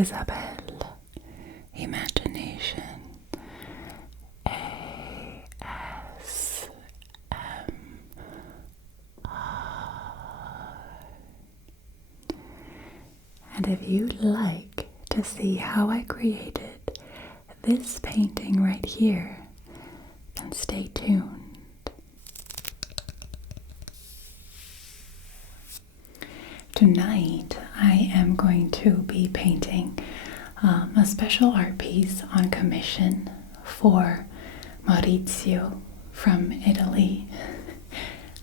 Isabel, imagination, and if you'd like to see how I created this painting right here, then stay tuned. Tonight I am going to be painting a special art piece on commission for Maurizio from Italy.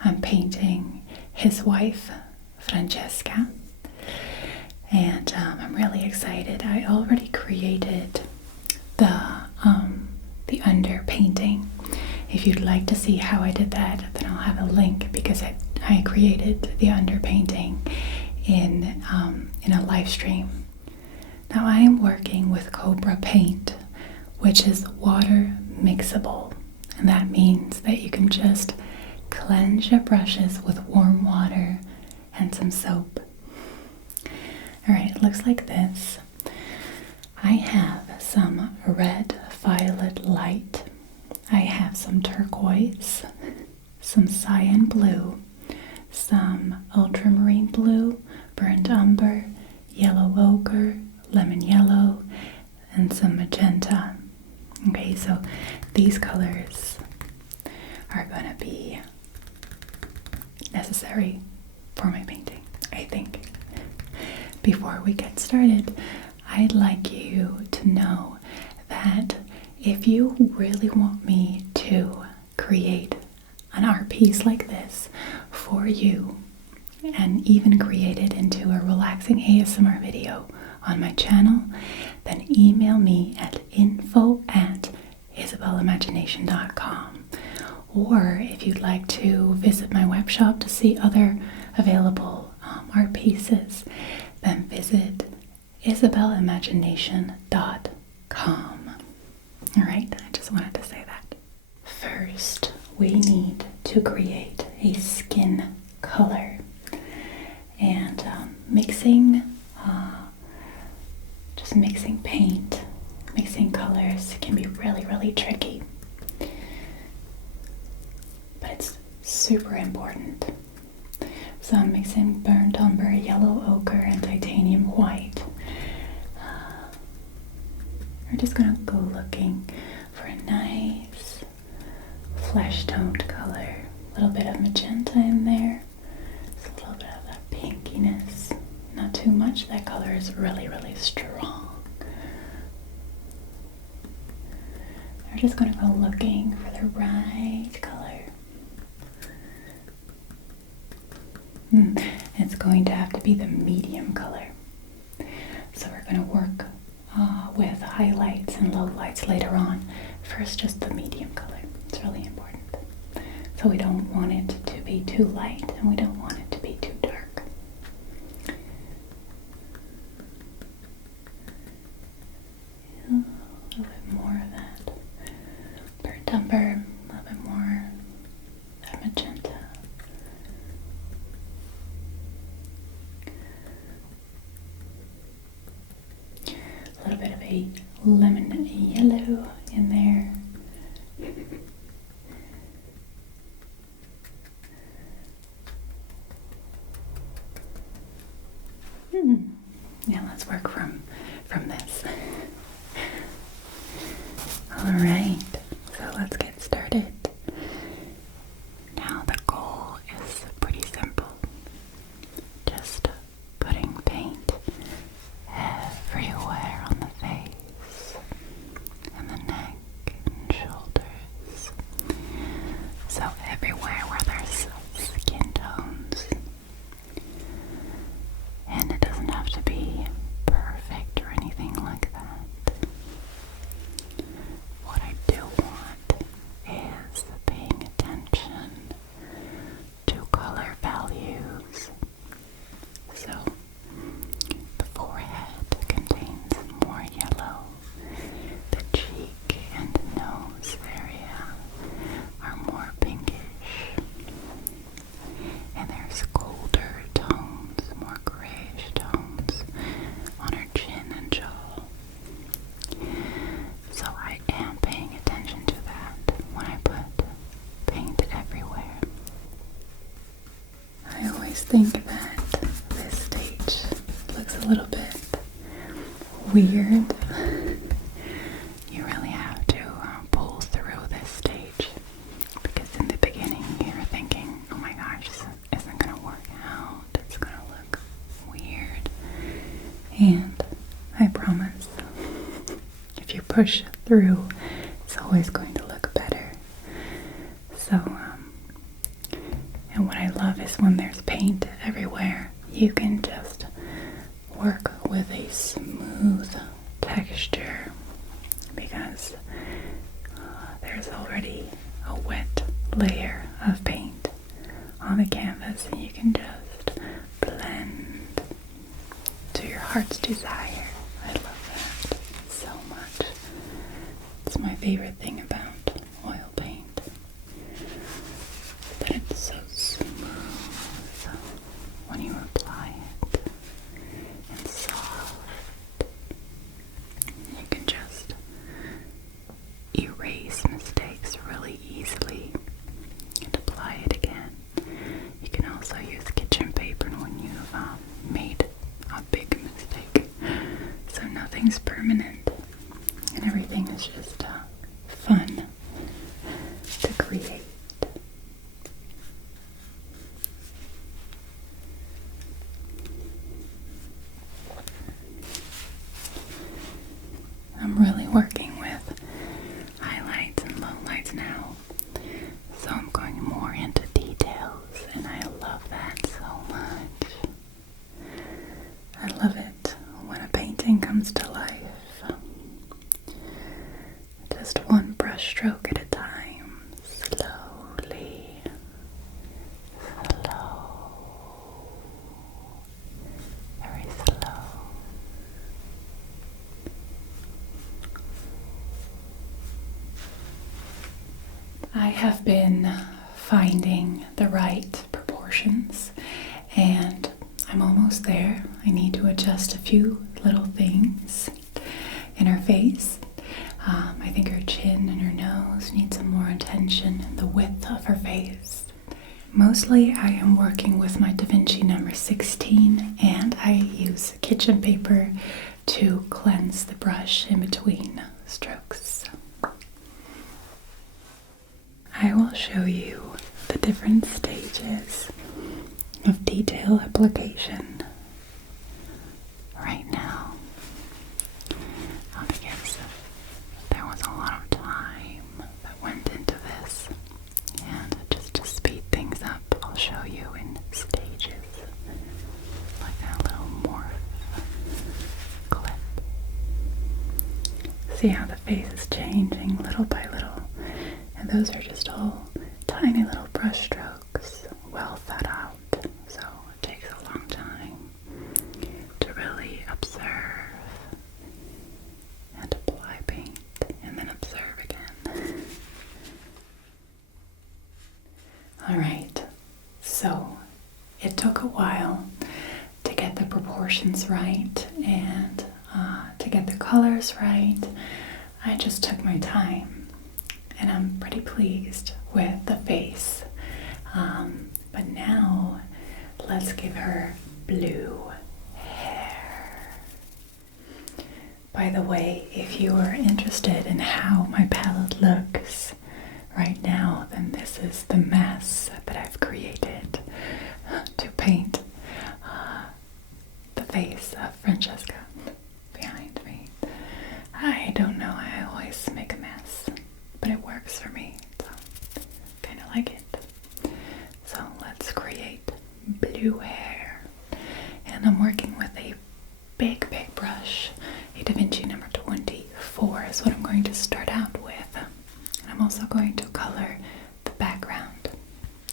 I'm painting his wife, Francesca, and I'm really excited. I already created the underpainting. If you'd like to see how I did that, then I'll have a link, because I created the underpainting in a live stream. Now I am working with Cobra paint, which is water mixable, and that means that you can just cleanse your brushes with warm water and some soap. Alright, it looks like this. I have some red violet light, I have some turquoise, some cyan blue, some ultramarine blue, burnt umber, yellow ochre, lemon yellow, and some magenta. Okay, so these colors are going to be necessary for my painting, I think. Before we get started, I'd like you to know that if you really want me to create an art piece like this for you, and even create it into a relaxing ASMR video on my channel, then email me at info@isabelimagination.com. Or if you'd like to visit my web shop to see other available art pieces, then visit isabelimagination.com. Alright, I just wanted to say that. First, we need to create a skin color. And mixing paint, mixing colors can be really, really tricky. But it's super important. So I'm mixing burnt umber, yellow ochre, and titanium white. We're just gonna go looking for a nice flesh-toned color. A little bit of magenta in there. Just a little bit of that pinkiness. Not too much. That color is really, really strong. We're just gonna go looking for the right color. It's going to have to be the medium color. So we're gonna work with highlights and lowlights later on. First, just the medium color. It's really important. So we don't want it to be too light, and we don't want it to be too dark. A little bit more of that burnt umber, a little bit more of that magenta. A little bit of a lemon yellow in there. Now let's work from this. Alright, so let's get started. Now the goal is pretty simple. Just putting paint everywhere on the face and the neck and shoulders. So everywhere where there's skin tones. And it doesn't have to be perfect or anything like that. What I do want is paying attention to color values. So the forehead contains more yellow. The cheek and nose area are more pinkish. always think that this stage looks a little bit weird. You really have to pull through this stage, because in the beginning you're thinking, oh my gosh, this isn't gonna work out, it's gonna look weird. And I promise, if you push through, it's always going to look better. So, and what I love is when there's paint everywhere, you can just work with a smooth texture, because there's already a wet layer of paint on the canvas, and you can just blend to your heart's desire. I love that so much. It's my favorite thing about oil paint, that it's so smooth when you apply it, and soft. You can just erase mistakes really easily and apply it again. You can also use kitchen paper when you've made a big mistake, so nothing's permanent and everything is just fun to create. I'm really working with highlights and lowlights now, so I'm going more into details, and I love that so much. I love it when a painting comes to life. Just one brush stroke at a time, slowly, slow, very slow. I have been finding the right proportions, and I'm almost there. I need to adjust a few little things in her face. I think her chin and her nose need some more attention, and the width of her face. Mostly I am working with my Da Vinci number 16, and I use kitchen paper to cleanse the brush in between strokes. I will show you the different stages of detail application right now. Because there was a lot of time that went into this, and just to speed things up, I'll show you in stages, like that little morph clip. See how the face is changing little by little, and those are just all tiny little brush strokes, well thought out, so it takes a long time to really observe and apply paint, and then observe again. Alright, so it took a while to get the proportions right, and to get the colors right. I just took my time, and I'm pretty pleased with the face. But now let's give her blue hair. By the way, if you are interested in how my palette looks right now, then this is the mess that I've created to paint the face of Francesca behind me. I don't know, I always make a mess, but it works for me, so kind of like it. So let's create blue hair, and I'm working with a big brush. A Da Vinci number 24 is what I'm going to start out with, and I'm also going to color the background,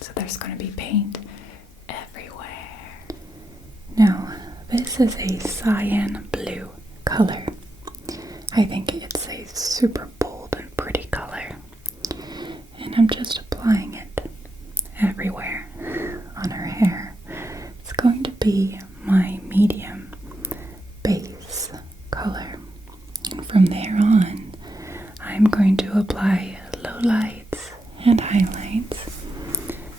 so there's going to be paint everywhere. Now this is a cyan blue color. I think it's a super bold and pretty color, and I'm just applying it everywhere on her hair. It's going to be my medium base color, and from there on I'm going to apply lowlights and highlights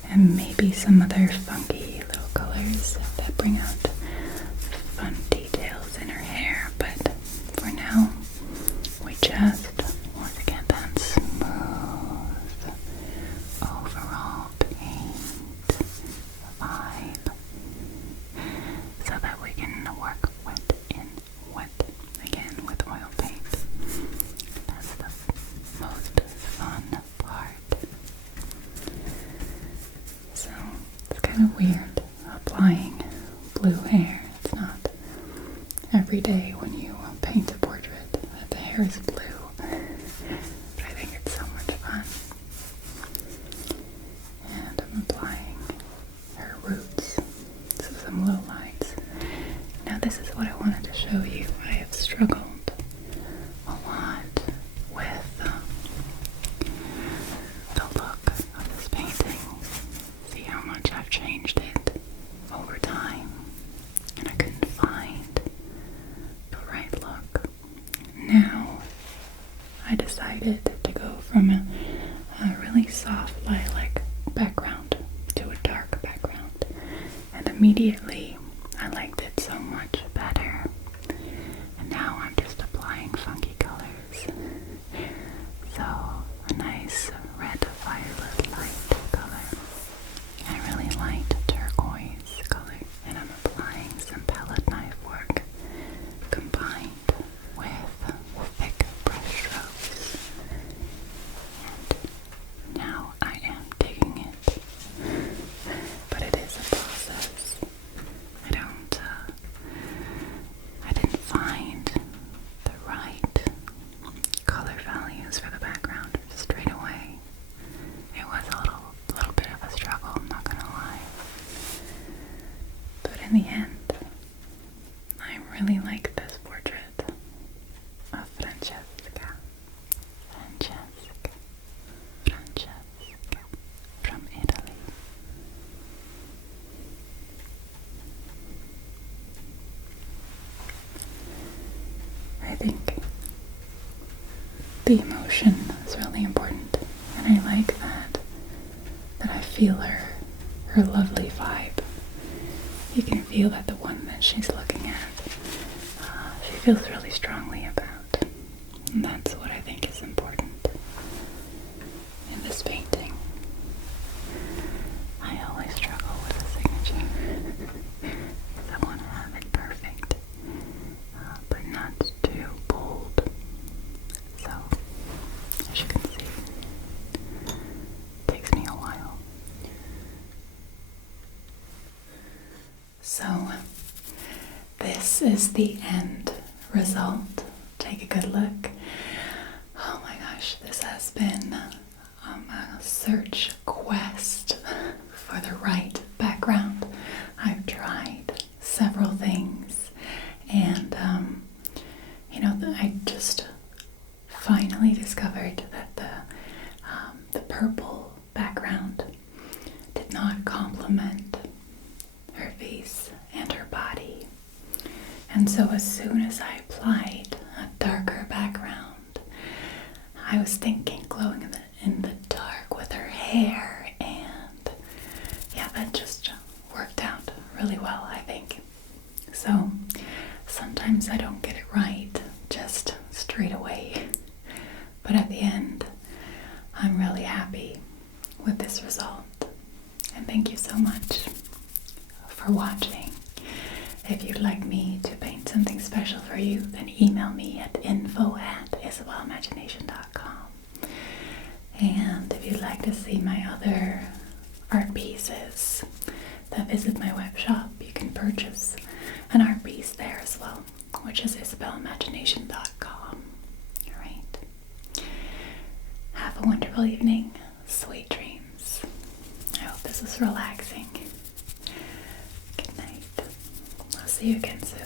and maybe some other funky little colors colors that bring out fun details in her hair, but for now, we just want to get that smooth overall paint vibe so that we can work wet in wet again with oil paint. That's the most fun part. So it's kind of weird applying blue hair. It's not every day when you paint a portrait that the hair is blue, but I think it's so much fun. And I'm applying her roots, so some low lights. Now this is what I wanted to show you. I have struggled a lot with the look of this painting. See how much I've changed it over time, and I couldn't find the right look. Now I decided to go from a really soft lilac background to a dark background, and immediately I liked it so much better. And now I'm just applying funky colors. So a nice red violet light color, and a really light turquoise color, and I'm applying some palette knife work combined with thick brush strokes. And now I am digging it, but it is a process. I didn't find the right color values for the background straight away. It was a little bit of a struggle, I'm not gonna lie. But in the end, I really like this portrait of Francesca from Italy. I think the emotion is really important, and I like that I feel her lovely vibe. You can feel that the one that she's looking at, she feels really strongly about, and that's what I think is important in this painting. I always struggle with a signature. I want to have it perfect, but not too bold. So, as you can see, it takes me a while. So, this is the end result. Take a good look. Oh my gosh, this has been a search quest for the right background. I've tried several things, and I just finally discovered that the purple background did not complement her face and her body. And so as soon as I applied a darker background, I was thinking glowing in the dark with her hair, and yeah, that just worked out really well, I think. So sometimes I don't get it right just straight away, but at the end, I'm really happy with this result. And thank you so much for watching. If you'd like me to paint something special for you, then email me at info@isabelimagination.com. And if you'd like to see my other art pieces, then visit my web shop. You can purchase an art piece there as well, which is isabelimagination.com. Alright. Have a wonderful evening. Sweet dreams. I hope this was relaxing. Good night. I'll see you again soon.